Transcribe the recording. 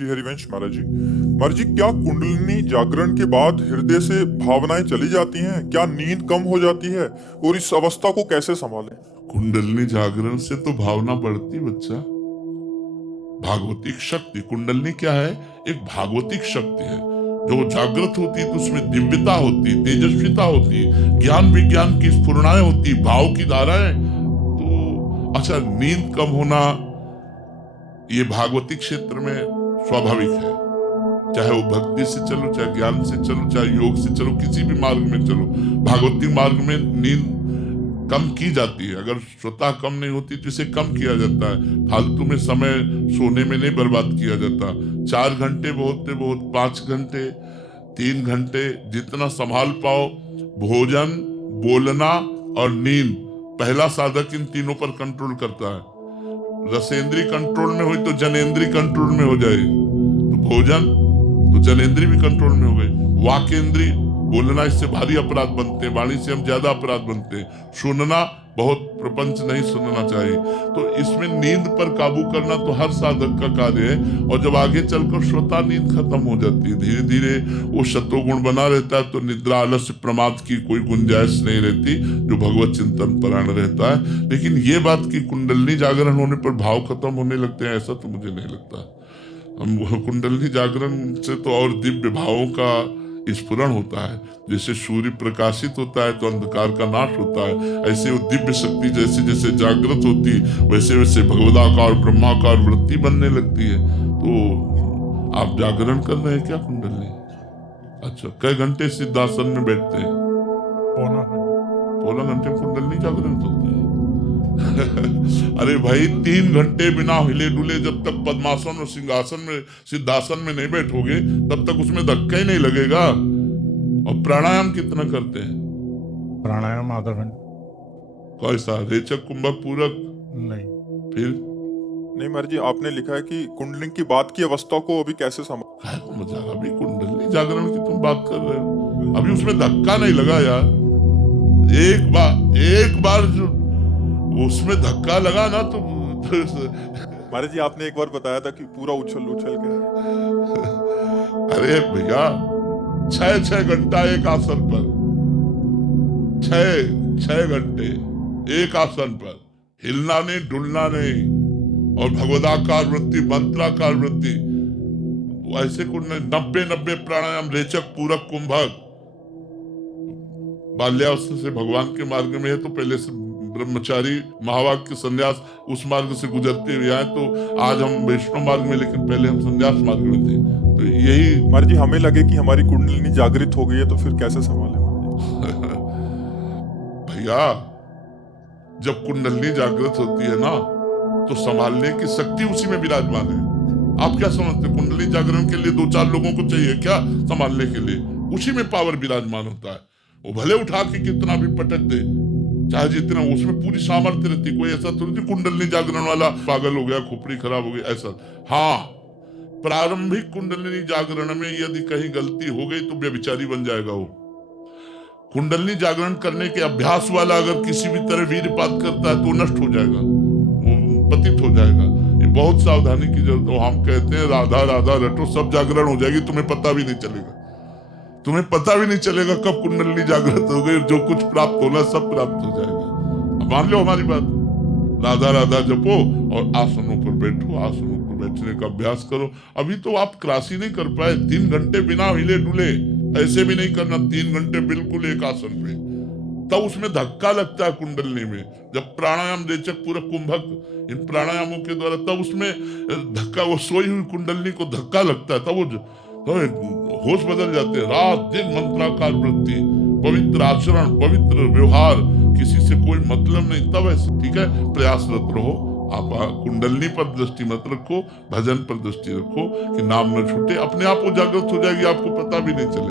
श्री हरिवंश महाराज जी। महाराज जी, क्या कुंडलिनी जागरण के बाद हृदय से भावनाएं चली जाती हैं? क्या नींद कम हो जाती है? और इस अवस्था को कैसे संभालें? कुंडलिनी जागरण से तो भावना बढ़ती बच्चा। भागवतिक शक्ति, कुंडलिनी क्या है? एक भागवतिक शक्ति है। जो जागृत होती है तो उसमें दिव्यता होती, तेजस्विता होती, ज्ञान विज्ञान की स्फुरणाएं होती, भाव की धाराएं। तो अच्छा, नींद कम होना ये भागवतिक क्षेत्र में स्वाभाविक है। चाहे वो भक्ति से चलो, चाहे ज्ञान से चलो, चाहे योग से चलो, किसी भी मार्ग में चलो, भागवतिक मार्ग में नींद कम की जाती है। अगर स्वतः कम नहीं होती तो इसे कम किया जाता है। फालतू में समय सोने में नहीं बर्बाद किया जाता। 4 घंटे बहुत है, बहुत 5 घंटे, 3 घंटे, जितना संभाल पाओ। भोजन, बोलना और नींद, पहला साधक इन तीनों पर कंट्रोल करता है। रसेंद्री कंट्रोल में हुई तो जनेंद्री कंट्रोल में हो जाएगी। तो भोजन तो जनेंद्री भी कंट्रोल में हो गई। वाकेंद्री, बोलना इससे भारी अपराध बनते हैं, वाणी से हम ज्यादा अपराध बनते हैं। सुनना, बहुत प्रपंच नहीं सुनना चाहिए। तो इसमें नींद पर काबू करना तो हर साधक का कार्य है। और जब आगे चलकर स्वतः नींद खत्म हो जाती है, धीरे धीरे वो शत्रुगुण बना रहता है, तो निद्रा, आलस्य, प्रमाद की कोई गुंजाइश नहीं रहती, जो भगवत चिंतन परायण रहता है। लेकिन ये बात की कुंडलिनी जागरण होने पर भाव खत्म होने लगते हैं, ऐसा तो मुझे नहीं लगता। हम कुंडलिनी जागरण से तो और दिव्य भावों का स्फुरण होता है। जैसे सूर्य प्रकाशित होता है तो अंधकार का नाश होता है, ऐसे वो दिव्य शक्ति जैसे जैसे जागृत होती वैसे वैसे भगवदाकार, ब्रह्माकार वृत्ति बनने लगती है। तो आप जागरण कर रहे हैं क्या कुंडलिनी? अच्छा, कई घंटे सिद्धासन में बैठते हैं? पौना घंटे कुंडलिनी जागरण होती है। अरे भाई, 3 घंटे बिना हिले डुले जब तक पद्मासन और सिंहासन में, सिद्धासन में नहीं बैठोगे तब तक उसमें धक्का ही नहीं लगेगा। और प्राणायाम कितना करते हैं? प्राणायाम आधा घंटा। कैसा, रेचक, कुंभक, पूरक? नहीं। फिर नहीं महाराज जी, आपने लिखा है कि कुंडलिनी की बात की अवस्था को अभी कैसे संभाल। मजाक, अभी कुंडलिनी जागरण की तुम बात कर रहे हो, अभी उसमें धक्का नहीं लगा यार। एक बार जो उसमें धक्का लगा ना तो महाराज जी, आपने एक बार बताया था कि पूरा उछल उछल के। अरे भैया, 6 घंटा एक आसन पर, 6 घंटे एक आसन पर, हिलना नहीं, डुलना नहीं, और भगवदाकार वृत्ति, मंत्राकार वृत्ति, ऐसे कुछ नहीं। 90 प्राणायाम, रेचक, पूरक, कुंभक। बाल्यावस्था से भगवान के मार्ग में है तो पहले से ब्रह्मचारी, महावाग के संन्यास, उस मार्ग से गुजरते हुए आए। तो आज हम वैष्णव मार्ग में, लेकिन पहले हम संन्यास मार्ग में थे। तो यही महाराज जी, हमें लगे कि हमारी कुंडलिनी जागृत हो गई है तो फिर कैसे संभालें? भैया, जब कुंडलिनी जागृत होती है ना तो संभालने की शक्ति उसी में विराजमान है। आप क्या समझते, कुंडलिनी जागरण के लिए 2-4 लोगों को चाहिए क्या संभालने के लिए? उसी में पावर विराजमान होता है। वो भले उठा के कितना भी पटक दे, चाहे जितना, उसमें पूरी सामर्थ्य रहती। कोई ऐसा तो नहीं कुंडलिनी जागरण वाला पागल हो गया, खोपड़ी खराब हो गई, ऐसा। हाँ, प्रारंभिक कुंडलिनी जागरण में यदि कहीं गलती हो गई तो व्यभिचारी बन जाएगा वो। कुंडलिनी जागरण करने के अभ्यास वाला अगर किसी भी तरह वीरपात करता है तो नष्ट हो जाएगा, वो पतित हो जाएगा। ये बहुत सावधानी की जरूरत है। हम कहते हैं राधा राधा रटो, सब जागरण हो जाएगी, तुम्हें पता भी नहीं चलेगा। तुम्हें पता भी नहीं चलेगा कब कुंडलिनी जागृत हो गई। जो कुछ प्राप्त होना सब प्राप्त हो जाएगा। अब मान लो हमारी बात, राधा राधा जपो और आसनों पर बैठो, आसनों पर बैठने का अभ्यास करो। अभी तो आप क्रॉस ही नहीं कर पाए। 3 घंटे बिना हिले डुले, ऐसे भी नहीं करना, 3 घंटे बिल्कुल एक आसन पे, तब उसमें धक्का लगता है कुंडलिनी में। जब प्राणायाम, रेचक, पूरक, कुंभक, इन प्राणायामों के द्वारा तब उसमें धक्का, वो सोई हुई कुंडलिनी को धक्का लगता है, तब वो होश बदल जाते हैं। रात दिन मंत्राकार वृत्ति, पवित्र आचरण, पवित्र व्यवहार, किसी से कोई मतलब नहीं, तब ऐसे। ठीक है, प्रयासरत रहो। आप कुंडलिनी पर दृष्टि मत रखो, भजन पर दृष्टि रखो कि नाम न छूटे। अपने आप वो जागृत हो जाएगी, आपको पता भी नहीं चले।